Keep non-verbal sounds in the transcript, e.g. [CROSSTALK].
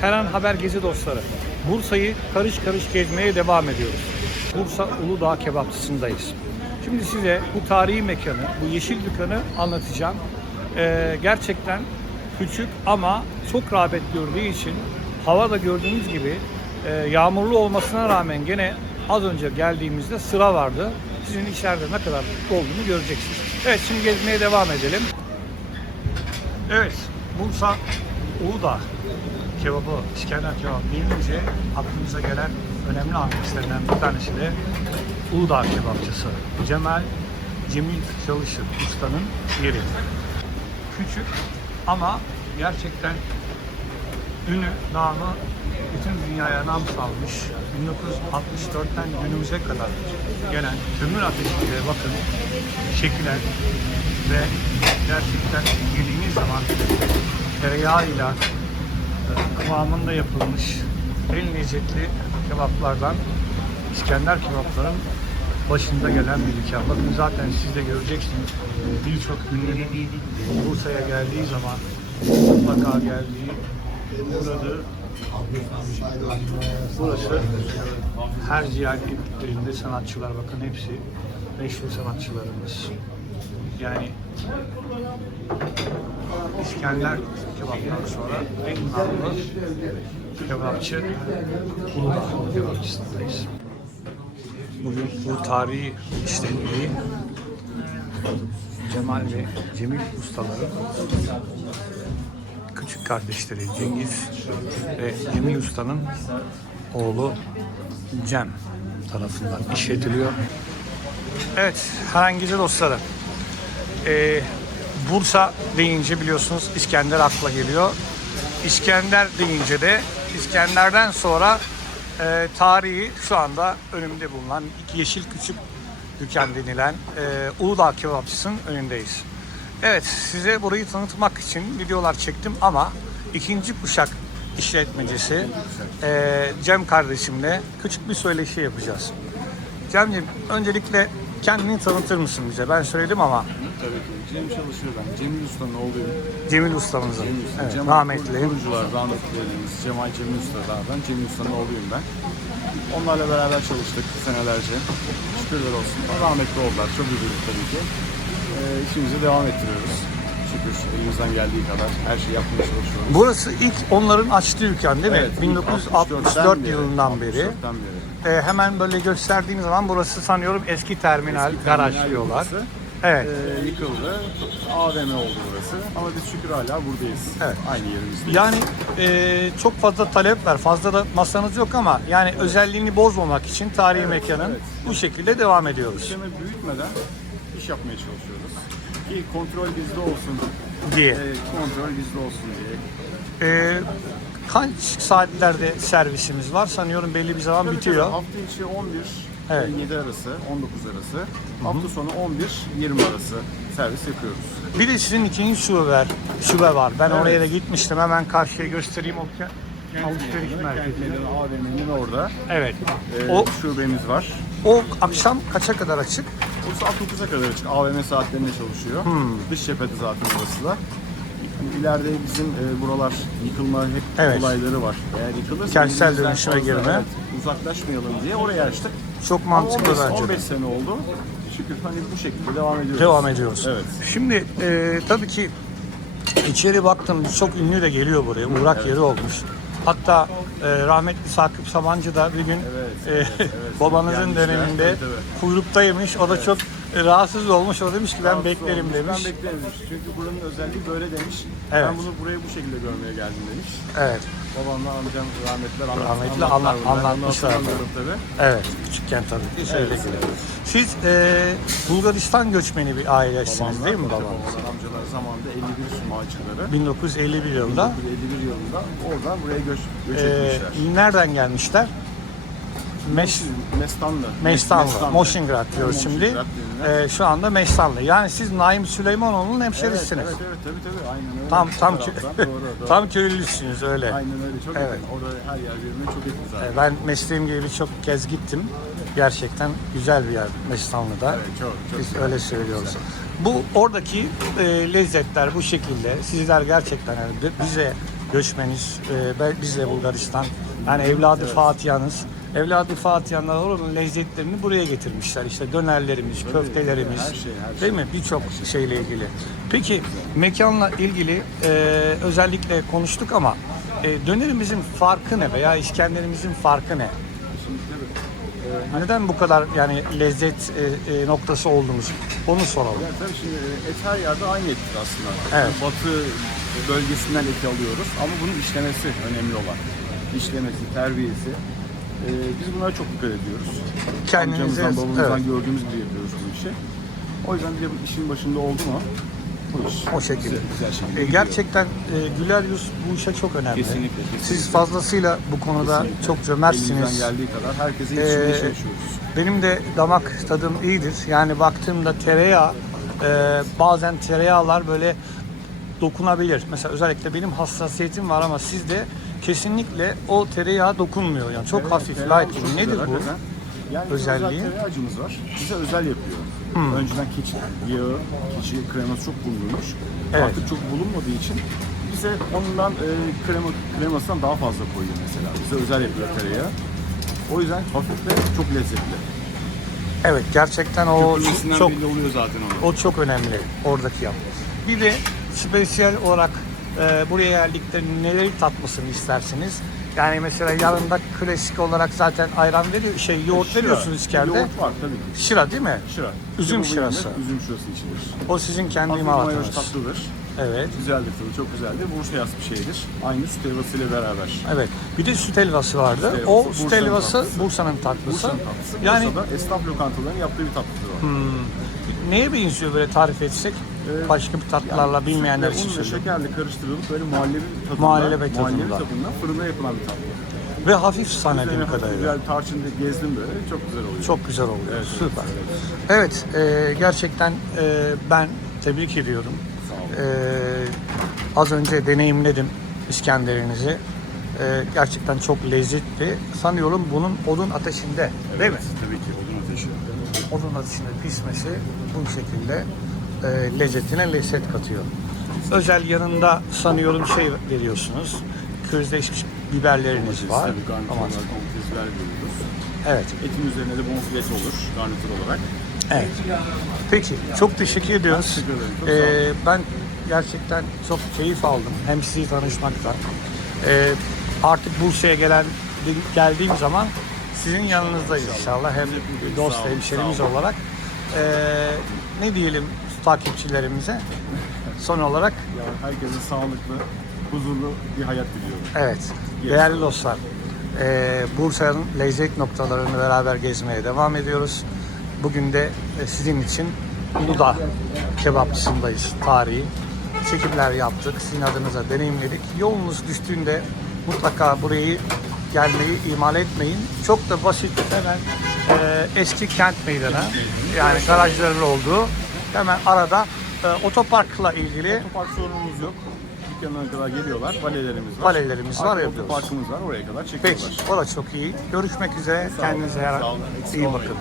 Her an haber gezi dostları. Bursa'yı karış karış gezmeye devam ediyoruz. Bursa Uludağ Kebapçısı'ndayız. Şimdi size bu tarihi mekanı, bu yeşil dükkanı anlatacağım. Ee, gerçekten küçük ama çok rağbet gördüğü için hava da gördüğünüz gibi e, yağmurlu olmasına rağmen gene az önce geldiğimizde sıra vardı. Sizin içeride ne kadar olduğunu göreceksiniz. Evet şimdi gezmeye devam edelim. Evet, Bursa Uludağ kebabı, İskender kebabı deyince aklımıza gelen önemli adreslerinden bir tanesi de Uludağ kebapçısı. Cemal Cemil Çalışır ustanın yeri. Küçük ama gerçekten ünü, namı bütün dünyaya nam salmış. 1964'ten günümüze kadar gelen kömür ateşiyle bakın şekiller ve gerçekten yediğiniz zaman tereyağıyla kıvamında yapılmış en lezzetli kebaplardan İskender kebapların başında gelen bir dükkan. Bakın zaten siz de göreceksiniz. Birçok ünlü Bursa'ya geldiği zaman mutlaka geldiği uğradığı burası her ziyaretlerinde sanatçılar bakın hepsi meşhur sanatçılarımız. Yani İskender kebaptan sonra en namlı kebapçı Uludağ kebapçısındayız. Bugün bu tarihi işletmeyi Cemal ve Cemil ustaları küçük kardeşleri Cengiz ve Cemil Usta'nın oğlu Cem tarafından işletiliyor. Evet, herhangi dostları. Ee, Bursa deyince biliyorsunuz İskender akla geliyor. İskender deyince de İskender'den sonra e, tarihi şu anda önümde bulunan iki yeşil küçük dükkan denilen e, Uludağ Kebapçısı'nın önündeyiz. Evet size burayı tanıtmak için videolar çektim ama ikinci kuşak işletmecisi e, Cem kardeşimle küçük bir söyleşi yapacağız. Cemciğim öncelikle kendini tanıtır mısın bize? Ben söyledim ama Tabii ki. Cem çalışıyor ben. Cemil Usta'nın oğluyum. Cemil ustamızın. Cemil Usta. Evet, Cemal rahmetli. Kurucular, rahmetlilerimiz. Cemal Cemil Usta'lardan. Cemil Usta'nın oğluyum ben. Onlarla beraber çalıştık senelerce. Şükürler olsun. Rahmetli oldular. Çok üzüldük tabii ki. Ee, işimizi devam ettiriyoruz. Şükür elimizden geldiği kadar her şeyi yapmaya çalışıyoruz. Burası ilk onların açtığı dükkan değil mi? Evet, ilk 1964 64'ten yılından beri. 64'ten beri. Ee, hemen böyle gösterdiğim zaman burası sanıyorum eski terminal, Eski garaj terminal diyorlar. burası. Evet. Ee, yıkıldı. AVM oldu burası. Ama biz şükür hala buradayız. Evet. Aynı yerimizdeyiz. Yani e, çok fazla talep var. Fazla da masanız yok ama yani özelliğini bozmamak için tarihi mekanın evet. bu şekilde devam ediyoruz Sistemi büyütmeden iş yapmaya çalışıyoruz. Ki kontrol bizde olsun, diye. e, kontrol bizde olsun diye. Ee, kaç saatlerde servisimiz var? Sanıyorum belli bir zaman Tabii bitiyor. tabii, hafta içi 11 Evet. 7 arası, 19 arası. Hafta sonu 11 20 arası servis yapıyoruz. Bir de sizin ikinci şube var. Şube var. Ben oraya da gitmiştim. Hemen karşıya göstereyim o ke- alışveriş merkezi. Kentli'nin AVM'nin orada Evet. e, O şubemiz var. o akşam kaça kadar açık? O saat 9'a kadar açık. AVM saatlerinde çalışıyor. Hmm. Dış cephede zaten orası da. İleride bizim e, buralar yıkılma hep Evet. olayları var. Eğer yıkılırsa Kentsel bizden dönüşüme fazla, girme. evet, uzaklaşmayalım diye oraya açtık. Çok Ama mantıklı 15, bence. 15 de. sene oldu. Şükür hani bu şekilde devam ediyoruz. Devam ediyoruz. Evet. Şimdi e, tabii ki içeri baktım çok ünlü de geliyor buraya. Uğrak yeri olmuş. Hatta e, rahmetli Sakıp Sabancı da bir gün Evet, e, babanızın Gelmişler, döneminde tabii, tabii. kuyrukta O da çok rahatsız olmuş. O demiş ki ben Rahatsız beklerim olmuş. demiş. Ben beklerim demiş. Çünkü buranın özelliği böyle demiş. Evet. Ben bunu buraya bu şekilde görmeye geldim demiş. Evet. Babamla amcam rahmetliler anlat, Rahmetli anlat- bunları. Ben anlatmışlar. hatırlamıyorum tabii. Evet. Küçükken tabii ki Evet. Siz e, Bulgaristan göçmeni bir ailesiniz Babamlar, değil mi tabii babanız? Babalar amcalar zamanında 51 Sumacıları. 1951 yılında. 1951 yılında oradan buraya göç, göç E, etmişler. nereden gelmişler? Meş, Mestanlı. Mestanlı, Moşingrad diyoruz şimdi. Moşingrad denilen. Ee, şu anda Mestanlı. Yani siz Naim Süleymanoğlu'nun Evet, hemşerisiniz. evet, evet, tabii tabii, aynen öyle. Tam tam kö- taraftan, [LAUGHS] doğru, doğru. tam köylüsünüz öyle. Aynen öyle, çok Evet. yakın. Orada her yer birbirine çok yakın zaten. Ee, Ben mesleğim gereği birçok kez gittim. Gerçekten güzel bir yer Mestanlı'da. Evet, çok, çok Biz güzel. öyle söylüyoruz. Bu oradaki e, lezzetler bu şekilde. Sizler gerçekten yani bi- bize göçmeniz. E, de Bulgaristan. Yani evladı Fatiha'nız. Evladı Fatiha'nlar oranın lezzetlerini buraya getirmişler. İşte dönerlerimiz, köftelerimiz. her şey, her şey. Değil mi? Birçok şeyle ilgili. Peki mekanla ilgili e, özellikle konuştuk ama e, dönerimizin farkı ne veya İskender'imizin farkı ne? Tabii, Neden bu kadar yani lezzet e, e, noktası olduğumuz onu soralım. Ya tabii şimdi e, et her yerde aynı ettir aslında. Evet. Batı bölgesinden eti alıyoruz ama bunun işlemesi önemli olan. İşlemesi, terbiyesi. E, biz bunlara çok dikkat ediyoruz. Amcamızdan, babamızdan evet. gördüğümüz gibi yapıyoruz bu işi. O yüzden bir de bu işin başında oldu mu bu iş O şekilde. güzel, güzel şekilde E, gidiyor. gerçekten e, güler yüz bu işe çok önemli. Kesinlikle, kesinlikle. Siz fazlasıyla bu konuda Kesinlikle. çok cömertsiniz. Elimizden geldiği kadar herkese Ee, çalışıyoruz. Benim de damak tadım iyidir. Yani baktığımda tereyağı e, bazen tereyağlar böyle dokunabilir. Mesela özellikle benim hassasiyetim var ama sizde kesinlikle o tereyağı dokunmuyor. Yani çok Tereyağı- hafif tereyağı light çok gibi. güzel, Nedir bu? hakikaten. Yani Özelliği? özelliği? tereyağcımız var. Bize özel yapıyor. Hmm. Önceden keçi yağı, keçi kreması çok bulunmuş. Evet. Artık çok bulunmadığı için bize ondan e, krema, kremasından daha fazla koyuyor mesela. Bize özel yapıyor tereyağı. O yüzden hafif ve çok lezzetli. Evet gerçekten o Köpürmesinden çok belli oluyor zaten onu. O çok önemli oradaki yap. Bir de spesiyel olarak e, buraya geldiklerinde neleri tatmasını istersiniz? Yani mesela yanında klasik olarak zaten ayran veriyor, şey yoğurt Şıra. veriyorsunuz İsker'de. Yoğurt var tabii ki. Şıra değil mi? Şıra. Üzüm Kebabın şırası. Üzüm şırası içilir. O sizin kendi Hafif imalatınız. tatlıdır. Evet. Güzeldir tabii, çok güzeldir. Bursa yaz bir şeydir. Aynı süt helvasıyla beraber. Evet. Bir de süt helvası vardı. Süt o helvası, süt Bursa'nın helvası tatlısı. Bursa'nın tatlısı. Bursa'nın tatlısı. Yani Bursa'da esnaf lokantalarının yaptığı bir tatlıdır o. neye benziyor böyle tarif etsek? Ee, Başka bir tatlılarla bilmeyenler Sütle, için unla, söylüyorum. şekerle karıştırılıp böyle muhallebi tadında, Muhallebi tadında. muhallebi tadında fırında yapılan bir tatlı. Ve hafif Üzerine hafif kadarıyla. Güzel tarçın gezdim böyle çok güzel oluyor. Çok güzel oluyor. Evet, Süper. evet. Evet, e, gerçekten e, ben tebrik ediyorum. Sağ olun. E, az önce deneyimledim İskenderinizi. E, gerçekten çok lezzetli. Sanıyorum bunun odun ateşinde, değil mi? Tabii ki odun ateşi. Odun ateşinde pişmesi bu şekilde e, lezzetine lezzet katıyor. Özel yanında sanıyorum şey veriyorsunuz. Közleşmiş biberleriniz var. Tabii garnitür Aman. olarak domatesler veriyoruz. Evet. Etin üzerine de bonfilesi olur garnitür olarak. Evet. Peki, çok teşekkür ediyoruz. Teşekkür ederim, çok sağ olun. Ee, ben gerçekten çok keyif aldım hem sizi tanışmaktan. Ee, artık Bursa'ya gelen geldiğim zaman sizin yanınızdayız inşallah. Hem dost hemşerimiz olarak. Ee, ne diyelim takipçilerimize? Son olarak Ya herkese sağlıklı, huzurlu bir hayat diliyorum. Evet, değerli dostlar, eee Bursa'nın lezzet noktalarını beraber gezmeye devam ediyoruz. Bugün de e, sizin için Uludağ kebapçısındayız, tarihi. Çekimler yaptık, sizin adınıza deneyimledik. Yolunuz düştüğünde mutlaka burayı gelmeyi ihmal etmeyin. Çok da basit, hemen eee, eski kent meydanı, yani garajların olduğu hemen arada e, otoparkla ilgili Otopark sorunumuz yok. Dükkanına kadar geliyorlar. Valelerimiz var. Valelerimiz var, yapıyoruz. Otoparkımız var. Oraya kadar Peki, çekiyorlar. o da çok iyi. Görüşmek üzere. Sağ olun. Kendinize yarar. Sağ olun. Eksik iyi olmayın. bakın.